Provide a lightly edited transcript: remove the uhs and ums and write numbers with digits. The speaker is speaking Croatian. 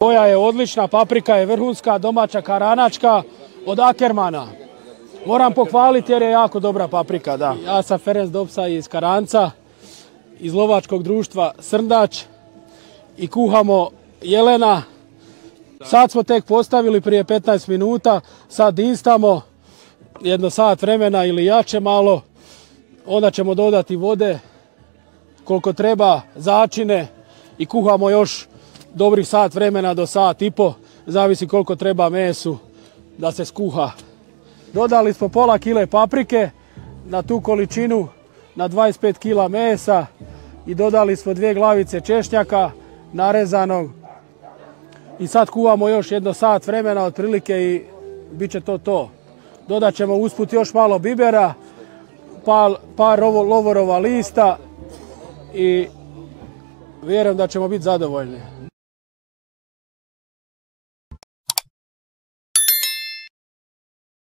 Boja je odlična, paprika je vrhunska, domaća karanačka od Ackermana. Moram pohvaliti jer je jako dobra paprika, da. Ja sam Ferenc Dopsa iz Karanca, iz lovačkog društva Srndač i kuhamo jelena. Sad smo tek postavili prije 15 minuta, sad instamo jedno sat vremena ili jače malo. Onda ćemo dodati vode koliko treba, začine i kuhamo još dobrih sat vremena do sat i po, zavisi koliko treba mesu da se skuha. Dodali smo pola kile paprike na tu količinu, na 25 kila mesa i dodali smo 2 glavice češnjaka narezanog. I sad kuhamo još jedno sat vremena otprilike i bit će to to. Dodat ćemo usput još malo bibera, par lovorova lista i vjerujem da ćemo biti zadovoljni.